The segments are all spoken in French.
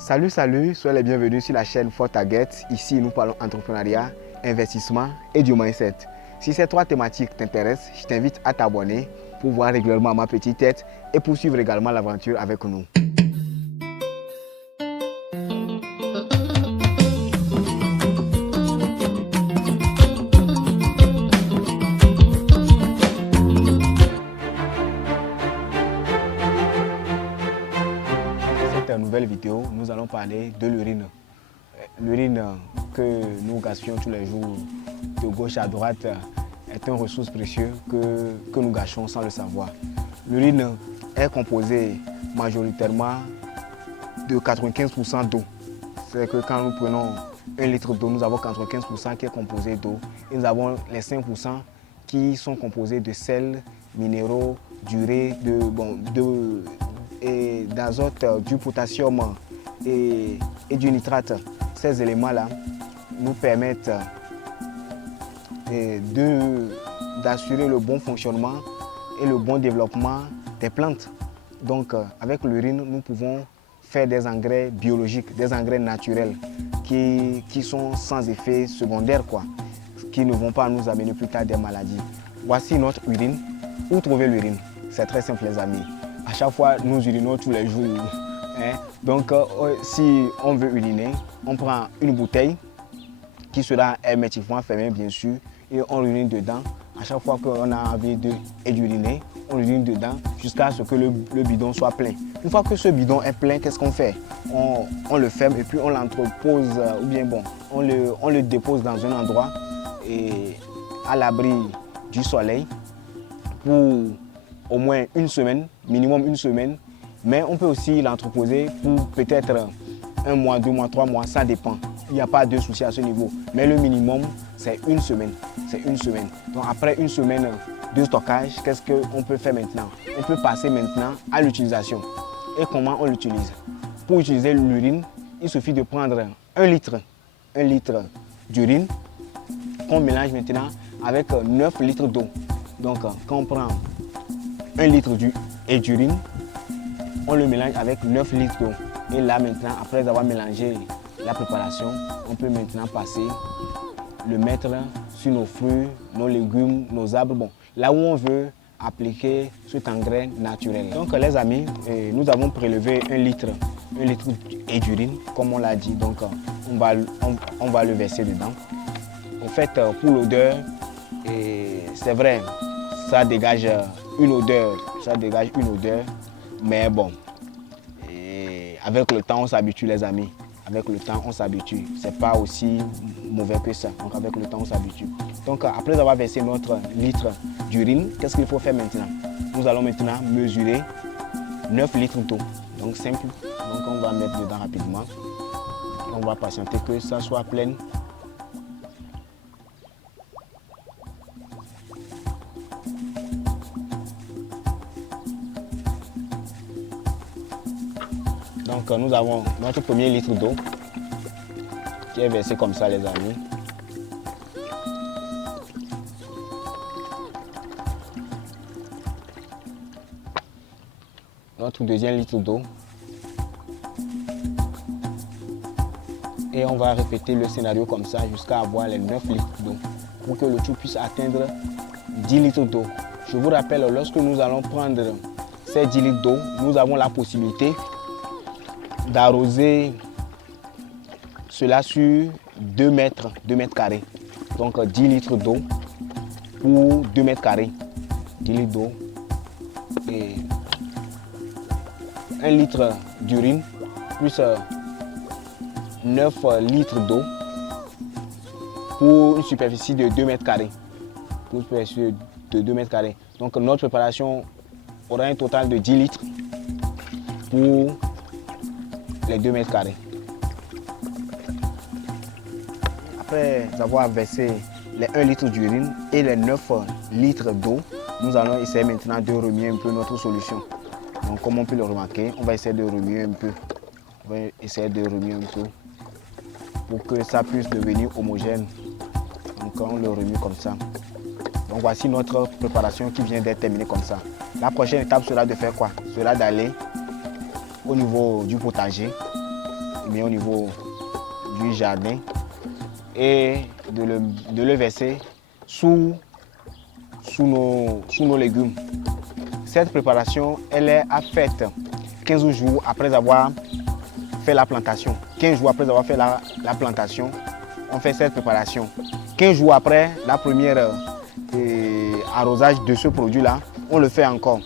Salut, soyez les bienvenus sur la chaîne Fort Target. Ici, nous parlons entrepreneuriat, investissement et du mindset. Si ces trois thématiques t'intéressent, je t'invite à t'abonner pour voir régulièrement ma petite tête et poursuivre également l'aventure avec nous. Nouvelle vidéo, nous allons parler de l'urine. L'urine que nous gaspillons tous les jours de gauche à droite est une ressource précieuse que nous gâchons sans le savoir. L'urine est composée majoritairement de 95% d'eau. C'est que quand nous prenons 1 litre d'eau, nous avons 95% qui est composé d'eau. Et nous avons les 5% qui sont composés de sel, minéraux, d'urée, et d'azote, du potassium et du nitrate. Ces éléments-là nous permettent d'assurer le bon fonctionnement et le bon développement des plantes. Donc avec l'urine, nous pouvons faire des engrais biologiques, des engrais naturels qui sont sans effet secondaire, qui ne vont pas nous amener plus tard des maladies. Voici notre urine. Où trouver l'urine? C'est très simple les amis. À chaque fois, nous urinons tous les jours. Donc, si on veut uriner, on prend une bouteille qui sera hermétiquement fermée, bien sûr, et on urine dedans. À chaque fois qu'on a envie d'uriner, on urine dedans jusqu'à ce que le bidon soit plein. Une fois que ce bidon est plein, qu'est-ce qu'on fait? On le ferme et puis on l'entrepose, ou bien on le dépose dans un endroit et à l'abri du soleil pour au moins une semaine, minimum une semaine, mais on peut aussi l'entreposer pour peut-être 1 mois, 2 mois, 3 mois, ça dépend. Il n'y a pas de souci à ce niveau, mais le minimum c'est une semaine. C'est une semaine. Donc après une semaine de stockage, qu'est-ce qu'on peut faire maintenant? On peut passer maintenant à l'utilisation. Et comment on l'utilise? Pour utiliser l'urine, il suffit de prendre 1 litre d'urine qu'on mélange maintenant avec 9 litres d'eau. Donc quand on prend 1 litre d'urine, on le mélange avec 9 litres d'eau. Et là maintenant, après avoir mélangé la préparation, on peut maintenant le mettre sur nos fruits, nos légumes, nos arbres, là où on veut appliquer cet engrais naturel. Donc les amis, nous avons prélevé 1 litre d'urine, comme on l'a dit, donc on va le verser dedans. En fait, pour l'odeur, c'est vrai, ça dégage une odeur, mais bon, avec le temps on s'habitue les amis, avec le temps on s'habitue, c'est pas aussi mauvais que ça, donc avec le temps on s'habitue. Donc après avoir versé notre litre d'urine, qu'est-ce qu'il faut faire maintenant? Nous allons maintenant mesurer 9 litres d'eau, donc simple, donc on va mettre dedans rapidement, on va patienter que ça soit plein. Donc nous avons notre premier litre d'eau qui est versé comme ça les amis. Notre deuxième litre d'eau. Et on va répéter le scénario comme ça jusqu'à avoir les 9 litres d'eau pour que le tout puisse atteindre 10 litres d'eau. Je vous rappelle, lorsque nous allons prendre ces 10 litres d'eau, nous avons la possibilité d'arroser cela sur 2 mètres carrés. Donc 10 litres d'eau pour 2 mètres carrés. 10 litres d'eau et 1 litre d'urine plus 9 litres d'eau pour une superficie de 2 mètres carrés. Pour une superficie de 2 mètres carrés. Donc notre préparation aura un total de 10 litres pour les 2 mètres carrés. Après avoir versé les 1 litre d'urine et les 9 litres d'eau, nous allons essayer maintenant de remuer un peu notre solution. Donc comme on peut le remarquer, on va essayer de remuer un peu. On va essayer de remuer un peu pour que ça puisse devenir homogène. Donc on le remue comme ça. Donc voici notre préparation qui vient d'être terminée comme ça. La prochaine étape sera de faire quoi? Sera d'aller au niveau du potager fumier au niveau du jardin et de le verser sous nos légumes. Cette préparation, elle est faite 15 jours après avoir fait la plantation. 15 jours après avoir fait la plantation, on fait cette préparation. 15 jours après la première arrosage de ce produit-là, on le fait encore.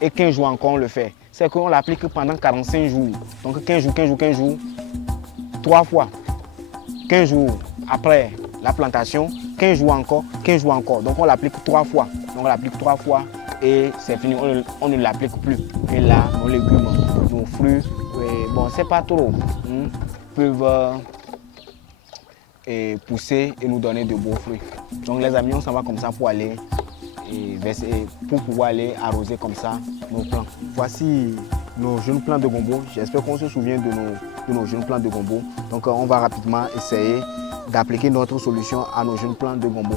Et 15 jours encore, on le fait. C'est qu'on l'applique pendant 45 jours. Donc 15 jours, 15 jours, 15 jours, 3 fois. 15 jours après la plantation, 15 jours encore, 15 jours encore. Donc on l'applique 3 fois. Donc on l'applique 3 fois et c'est fini, on ne l'applique plus. Et là, nos légumes, nos fruits, bon, c'est pas trop, peuvent pousser et nous donner de beaux fruits. Donc les amis, on s'en va comme ça pour aller pour pouvoir aller arroser comme ça nos plants. Voici nos jeunes plants de gombo. J'espère qu'on se souvient de nos jeunes plants de gombo. Donc on va rapidement essayer d'appliquer notre solution à nos jeunes plants de gombo.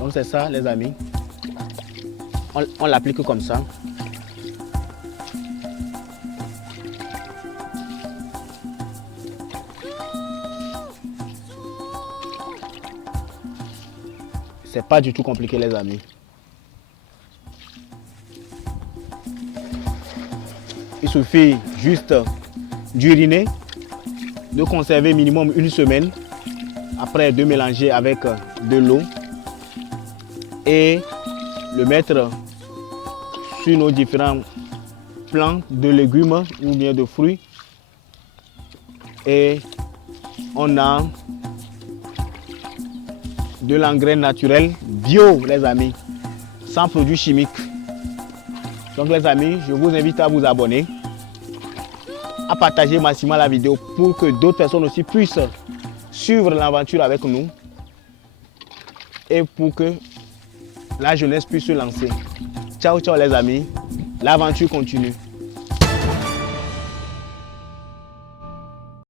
Donc c'est ça les amis. On l'applique comme ça. C'est pas du tout compliqué les amis. Il suffit juste d'uriner, de conserver minimum une semaine, après de mélanger avec de l'eau et le mettre sur nos différents plants de légumes ou bien de fruits. Et on a de l'engrais naturel bio les amis, sans produits chimiques. Donc les amis, je vous invite à vous abonner, à partager massivement la vidéo pour que d'autres personnes aussi puissent suivre l'aventure avec nous et pour que la jeunesse puisse se lancer. Ciao ciao les amis, l'aventure continue.